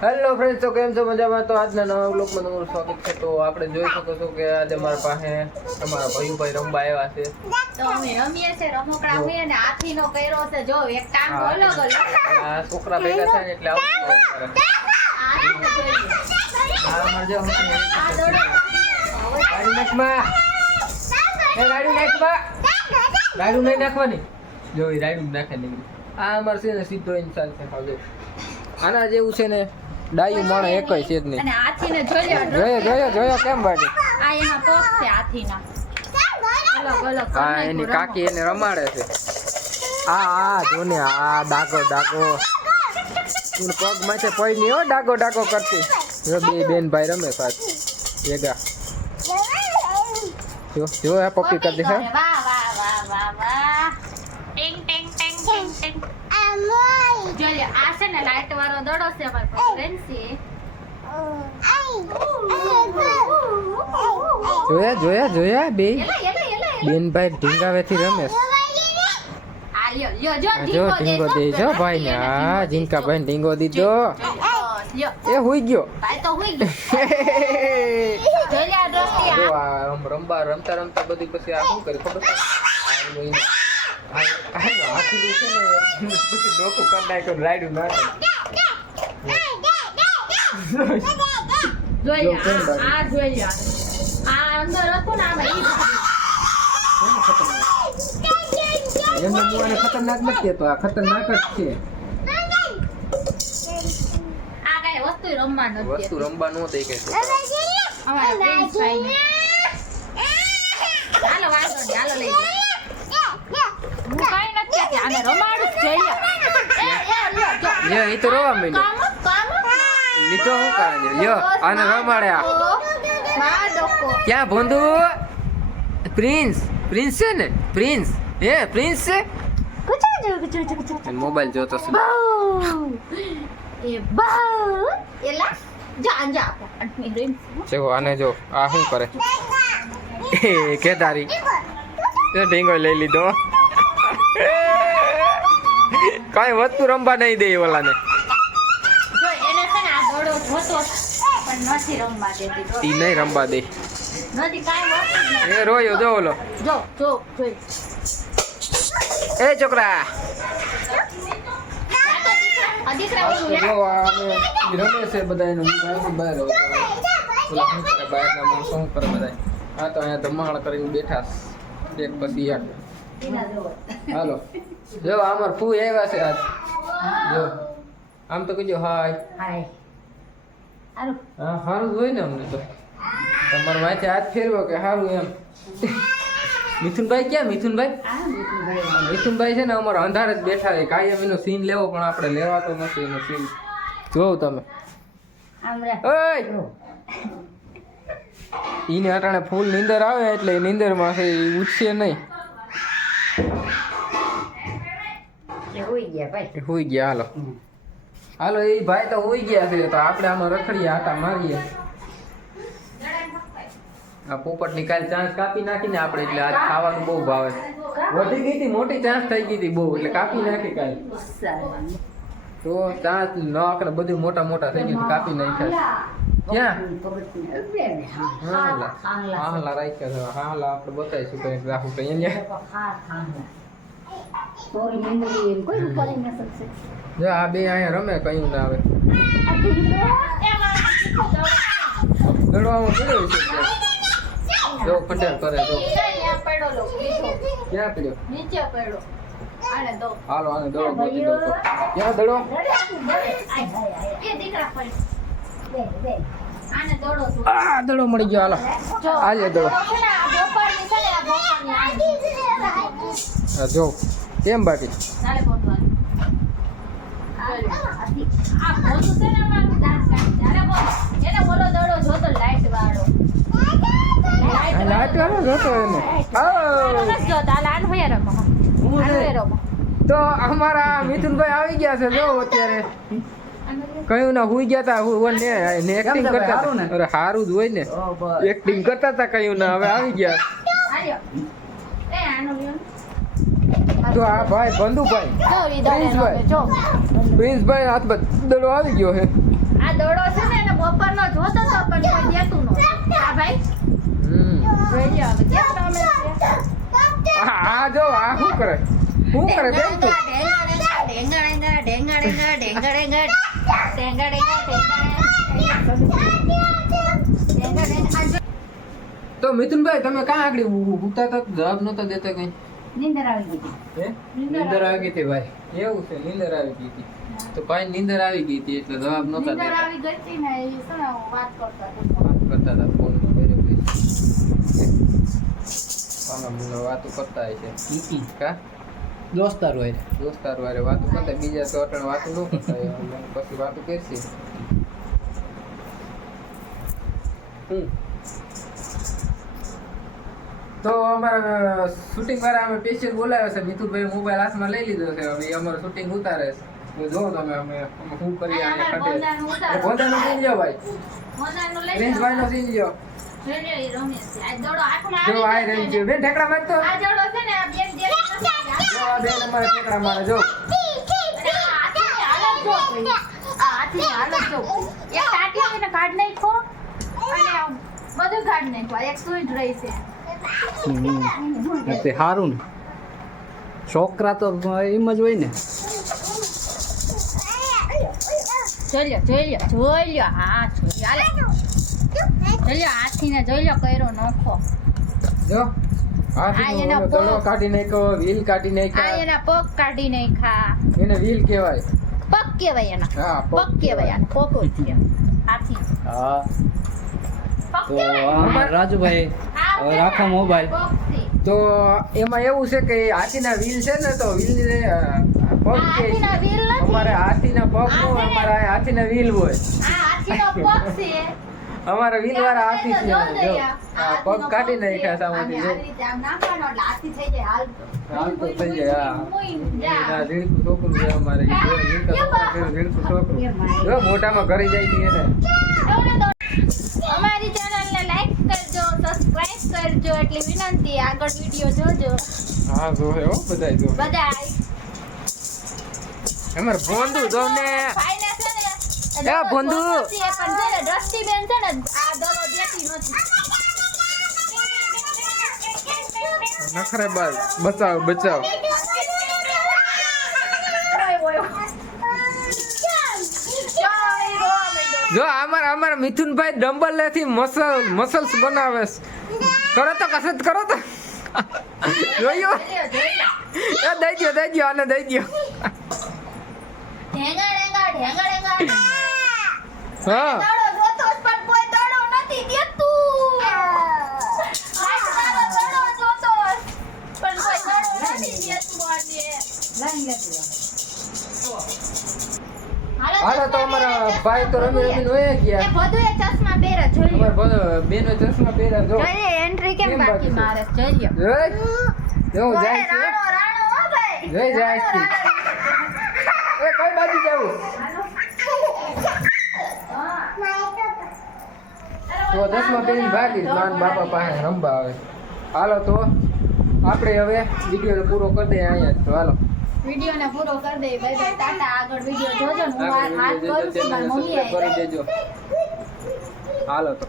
Hello friend તો કેમ છો? મજામાં? તો આજના નવા બ્લોગમાં તમારું સ્વાગત છે. તો આપણે જોઈ શકો છો કે આજે મારા પાસે અમારા ભયુભાઈ રમવા આવ્યા છે. તો અમે રમીએ છે રમકડા હોય ને હાથીનો કર્યો છે. જો એક ટાંગો અલગ અલગ આ છોકરા ભેગા થાય ને એટલે આવું જ કરે. હાથીનો જોઈએ. આ જો હમણાં આ દોડો. ગાડી નાખમાં. એ ગાડી નાખમાં. ગાડી નહીં નાખવાની. જો એ રાયડું નાખે નહીં આ અમારે છે ને સીધો ઇન્સાન છે હવે. આના જેવું છે ને ડાયું માણસ એકય છે જ નહીં. અને હાથીને લો. જોયો. જોયો જોયો કેમ બાકી આ એના પગ છે હાથીના. અલગ અલગ આ એની કાકી એને રમાડે છે. આ આ જોને આ ડાગો ડાગો તું પગ માથે પડી નહીં હો ડાગો ડાગો કરતી. જો બે બેન ભાઈ રમે સાથ ભેગા. જો જો આ પપ્પી કરી દે ને લાઈટ વાળો દડો છે અમારી પાસે ફેન્સી. જોયા જોયા જોયા બે. બેનભાઈ ઢીંગાવેથી રમે. છે. આ લ્યો, લ્યો, જો ઢીંગો દે જો ભાઈ ને હા ઝીંકા ભાઈ ઢીંગો દીધો. એ હુઈ ગયો. ભાઈ તો હુઈ ગયો. રમતા રમતા બધી પછી આ શું કરી ખબર એનું છે ને પછી ડોકું કરી નાખ્યું રાયડું નાખે ખતરનાક નથી તો આ ખતરનાક જ છે આ કાંઈ વસ્તુ રમવા નથી વસ્તુ રમવા નો દે કે પ્રિન્સભાઈને. હાલો વાંધો નહીં, હાલો લઈ જાઓ. હું કાંઈ નથી કહેતી, આને રમાડું જ જોઈએ. એ, એ, લ્યો, જો. લ્યો એ તો રોવા માંડ્યો કામ જ, કામ જ. લીધો શું કારણે લ્યો આને રમાડ્યા માં ડોકો. ક્યાં ભોંદુ પ્રિન્સ પ્રિન્સ છે ને પ્રિન્સ હે પ્રિન્સ છે કુચા જો, કુચા જો, કુચા જો. મોબાઈલ જોતો છે બાઉ. એ બાઉ. એલા, જા, જા આપો. આટલી રીમ. જો આને જો આ શું કરે એ કેદારી એ ઢીંગો લઈ લીધો કાંઈ વસ્તુ રમવા નહીં દે ઓલાને. ઈ નહીં રમવા દે. એ રોયો જો ઓલો. જો જો એ છોકરા. રમે છે બધા એનું બહાર બહાર શું કરે બહારના માણસો શું કરે બધા હા તો અહીંયા ધમાણ કરીને બેઠા એક પછી એક હાલો. જો અમાર ફૂ આવ્યા છે આજ. જો. આમ તો કહેજો હાય. હાય. હા સારું હોય ને અમને તો. તમારા માથે હાથ ફેરવો કે સારું એમ. મિથુનભાઈ ક્યાં મિથુનભાઈ? મિથુનભાઈ છે ને અમારા અંધાર જ બેઠા છે. કાયમ એનો સીન લેવો પણ આપણે લેવાતો નથી એનો સીન જોઉં તમે. ઈને અટાણે ફૂલ નીંદર આવે એટલે એ નીંદરમાં છે ઈ ઉઠશે નહીં. ગયા ભાઈ. એ હુઈ ગયા હાલો. હાલો એ ભાઈ તો હુઈ ગયા છે તો આપણે આમાં રખડીએ આટા મારીએ. આ પોપટની કાલ ચાંસ કાપી નાખીને આપણે એટલે આજ ખાવાનું બહુ ભાવે. વધી ગઈ હતી મોટી ચાંસ થઈ ગઈ હતી બહુ એટલે કાપી નાખી કાલ. તો ચાંસ નોક ને બધું મોટા મોટા થઈ ગયું કાપી નાખ્યા ક્યાં? હાલા હાલા રાખ્યા છે હાલા આપણે બતાવીશું કંઈક રાખું કઈ અહીંયા. જો આ બે અહીંયા રમે કયું ના આવે. દડવામાં પડ્યો છે જો પટેલ કરે જો. ક્યાં પડ્યો? નીચે પડ્યો આને હાલો આને દડો ગોતી દો તો. ક્યાં દડો? તું આ દડો મળી ગયો હાલો. આજે દડો. જો. કેમ બાકી. તો અમારા મિથુનભાઈ આવી ગયા છે જો અત્યારે. કયું ના હુઈ ગયા તા. હું ને એક્ટિંગ કરતા. અરે સારું જ હોય ને. એક્ટિંગ કરતા હતા કયું ના હવે આવી ગયા. તો આ ભાઈ બંધુભાઈ પ્રિન્સભાઈ પ્રિન્સભાઈ હાથ દડો આવી ગયો છે આ દડો છે ને એને બપોરનો જોતો તો પણ કોઈ દેતું નો આ ભાઈ આ જો આ શું કરે શું કરે દેખ તો તો મિથુનભાઈ તમે કાં આગળ ભૂખતા હતા જવાબ નહોતા દેતા કઈ નીંદર આવી ગઈ નીંદર આવી ગઈ હતી ભાઈ. એવું છે નીંદર આવી ગઈ હતી. તો ભાઈ નીંદર આવી ગઈ હતી એટલે જવાબ નતા નીંદર આવી ગઈ હતી ને એ શું વાત કરતા હતા. વાત કરતા હતા ફોન મુના વાતો કરતા હોય છે. કા? દોસ્તાર હોય. દોસ્તાર વારે વાતો કરતા બીજા તો અટણ વાતો ન કરતા પછી વાતો કરશે. હમ. તો અમારા શૂટિંગ વાળા અમે પેશિયલ બોલાવ્યો છે. મિથુનભાઈ મોબાઈલ હાથમાં લઈ લીધો છે. હવે અમારું શૂટિંગ ઉતારે છે. જો તમે અમે શું કરીએ અમે ખટે પોતાનો સીન જો ભાઈ પ્રિન્સભાઈ નો. સીન જો જો આ જો મારે જો. હાથી હાલત જો. એક કાઢી કાઢ નાખો બધું કાઢ નાખો એક સુઈ રહી છે. તે સારું ને. છોકરા તો એમ જ હોય ને. જોઈ લ્યો જોઈ લ્યો જોઈ લ્યો હા હાલે. જોઈ લ્યો હાથીને જોઈ લ્યો કર્યો નોખો. જો એના પગ. કાઢી નાખ્યો વ્હીલ કાઢી આ એના પગ કાઢી નાખ્યા. એને વ્હીલ કહેવાય. પગ કહેવાય એના. હા પગ કહેવાય આને પગો હાથી. હા. રાજુભાઈ રાખો મોબાઈલ તો એમાં એવું છે કે હાથીના વ્હીલ છે ને તો વ્હીલને પગ કે અમારે હાથીના પગનું અમારે હાથીના વ્હીલ હોય. અમારે વ્હીલ વાળા હાથી છે જો. પગ કાઢી નાખ્યા સામાથી હાલ તો થઈ જાય હા. રીડકું છોકરું અમારે જો મોટામાં ઘરે જાય છે એને. અમારી ચેનલને લાઈક કરજો સબસ્ક્રાઇબ કરજો એટલી વિનંતી આગળ વીડિયો જોજો. હા જો હે હો બધાય જો બધાય. અમાર ભોંદુ જો ને ભાઈને છે ને એ દડો ભોંદુ. પણ છે ને ડસ્ટીબેન છે ને આ દડો દેતી નથી. નખરે બાજ બચાવ બચાવ. જો અમાર અમાર મિથુનભાઈ ડમ્બલ લેથી મસલ મસલ્સ બનાવે કરો તો કસરત કરો તો જોયું. એ દઈ દો દઈ દો આને દઈ દો. હા ભાઈ તો રમી રમીને વયા એ ગયા એ ચશ્મા પહેરે, જોઈ લો. બધો બેનો ચશ્મા પહેર્યા જો જોઈ એન્ટ્રી કેમ બાકી મારે? જોઈ લો. જો જાય છે રાણો, રાણો, હો ભાઈ. જોઈ જાય છે. એ કઈ બાજુ જાવું તો દસમા પેન ભાગી માન બાપા પાસે રમવા આવે હાલો તો આપણે હવે વીડિયો પૂરો કરી દઈએ અહીંયા તો હાલો. વિડીયોને પૂરો કરી દઈએ. ભાઈ ભાઈ ટાટા આગળ વીડિયો જોજો ને હું હાથ કરું છું મારી મમ્મી આવી કરી દેજો. હાલો તો.